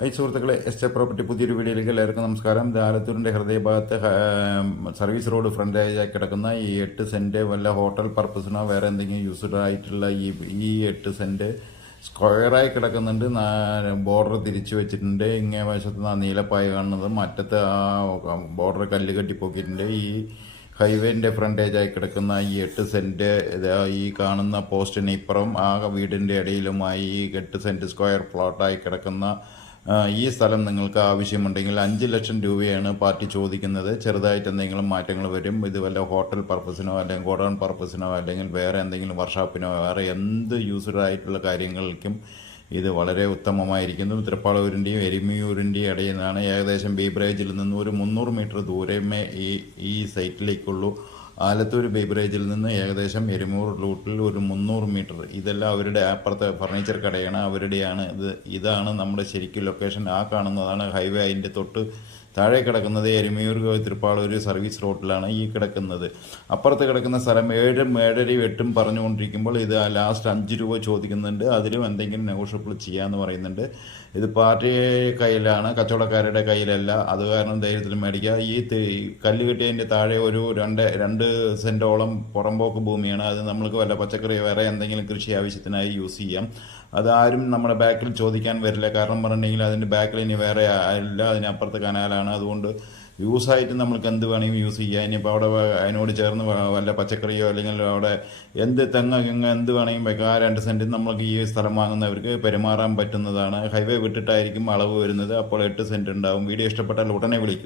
സുഹൃത്തുക്കളെ, estate property പുതിയൊരു വീഡിയോയിലേക്ക് എല്ലാവർക്കും നമസ്കാരം. ആലത്തൂരിൻ്റെ ഹൃദയഭാഗത്ത് സർവീസ് റോഡ് ഫ്രണ്ടേജായി കിടക്കുന്ന ഈ 8 സെൻറ്റ് വല്ല ഹോട്ടൽ പർപ്പസിനോ വേറെ എന്തെങ്കിലും യൂസ്ഡ് ആയിട്ടുള്ള ഈ 8 സെൻറ്റ് സ്ക്വയറായി കിടക്കുന്നുണ്ട്. ബോർഡർ തിരിച്ചു വെച്ചിട്ടുണ്ട്. ഇങ്ങേ വശത്ത് നീലപ്പായ കാണുന്നത്, മറ്റത്ത് ആ ബോർഡർ കല്ല് കെട്ടിപ്പോക്കിയിട്ടുണ്ട്. ഈ ഹൈവേൻ്റെ ഫ്രണ്ടേജായി കിടക്കുന്ന ഈ 8 സെൻറ്റ് ഈ കാണുന്ന പോസ്റ്റിന് ഇപ്പുറം ആ വീടിൻ്റെ ഇടയിലുമായി ഈ 8 സെൻറ്റ് സ്ക്വയർ പ്ലോട്ടായി കിടക്കുന്ന ഈ സ്ഥലം നിങ്ങൾക്ക് ആവശ്യമുണ്ടെങ്കിൽ 5 ലക്ഷം രൂപയാണ് പാർട്ടി ചോദിക്കുന്നത്. ചെറുതായിട്ട് എന്തെങ്കിലും മാറ്റങ്ങൾ വരും. ഇത് വല്ല ഹോട്ടൽ പർപ്പസിനോ അല്ലെങ്കിൽ ഗോഡൗൺ പർപ്പസിനോ അല്ലെങ്കിൽ വേറെ എന്തെങ്കിലും വർക്ക്ഷോപ്പിനോ വേറെ എന്ത് യൂസ്ഡ് ആയിട്ടുള്ള കാര്യങ്ങൾക്കും ഇത് വളരെ ഉത്തമമായിരിക്കുന്നു. തൃപ്പാളൂരിൻ്റെയും എരുമിയൂരിൻ്റെയും ഇടയിൽ നിന്നാണ്. ഏകദേശം ബീബ്രേജിൽ നിന്ന് ഒരു 300 മീറ്റർ ദൂരമേ ഈ സൈറ്റിലേക്കുള്ളൂ. ആലത്തൂർ ബീബ്രേജിൽ നിന്ന് ഏകദേശം എരുമൂർ റൂട്ടിൽ ഒരു 300 മീറ്റർ. ഇതെല്ലാം അവരുടെ അപ്പുറത്തെ ഫർണിച്ചർ കടയാണ്, അവരുടെയാണ്. ഇതാണ് നമ്മുടെ ശരിക്കും ലൊക്കേഷൻ. ആ കാണുന്നതാണ് ഹൈവേ. അതിൻ്റെ തൊട്ട് താഴെ കിടക്കുന്നത് എരുമയൂർ തൃപ്പാളൂർ സർവീസ് റോഡിലാണ് ഈ കിടക്കുന്നത്. അപ്പുറത്ത് കിടക്കുന്ന സ്ഥലം 7, 7.5, 8 പറഞ്ഞുകൊണ്ടിരിക്കുമ്പോൾ ഇത് ലാസ്റ്റ് 5 രൂപ ചോദിക്കുന്നുണ്ട്. അതിലും എന്തെങ്കിലും നെഗോഷ്യബിൾ ചെയ്യാമെന്ന് പറയുന്നുണ്ട്. ഇത് പാർട്ടി കയ്യിലാണ്, കച്ചവടക്കാരുടെ കയ്യിലല്ല. അത് കാരണം ധൈര്യത്തിൽ മേടിക്കുക. ഈ കല്ല് കെട്ടിയതിൻ്റെ താഴെ ഒരു 2 സെൻറ്റോളം പുറമ്പോക്ക് ഭൂമിയാണ്. അത് നമ്മൾക്ക് വല്ല പച്ചക്കറി വേറെ എന്തെങ്കിലും കൃഷി ആവശ്യത്തിനായി യൂസ് ചെയ്യാം. അതാരും നമ്മുടെ ബാക്കിൽ ചോദിക്കാൻ വരില്ല. കാരണം പറഞ്ഞിട്ടുണ്ടെങ്കിൽ അതിൻ്റെ ബാക്കിൽ ഇനി വേറെ ഇല്ല, അതിനപ്പുറത്ത് കനാലാണ്. അതുകൊണ്ട് യൂസായിട്ട് നമ്മൾക്ക് എന്ത് വേണമെങ്കിലും യൂസ് ചെയ്യാം. ഇനിയിപ്പോൾ അവിടെ അതിനോട് ചേർന്ന് വല്ല പച്ചക്കറിയോ അല്ലെങ്കിൽ അവിടെ തെങ്ങ് എന്ത് വേണമെങ്കിലും വെക്കാം. 2 സെൻറ്റിൽ നമ്മൾക്ക് ഈ സ്ഥലം വാങ്ങുന്നവർക്ക് പെരുമാറാൻ പറ്റുന്നതാണ്. ഹൈവേ വിട്ടിട്ടായിരിക്കും അളവ് വരുന്നത്. അപ്പോൾ 8 സെൻറ്റ് ഉണ്ടാവും. വീഡിയോ ഇഷ്ടപ്പെട്ടാൽ ഉടനെ വിളിക്കും.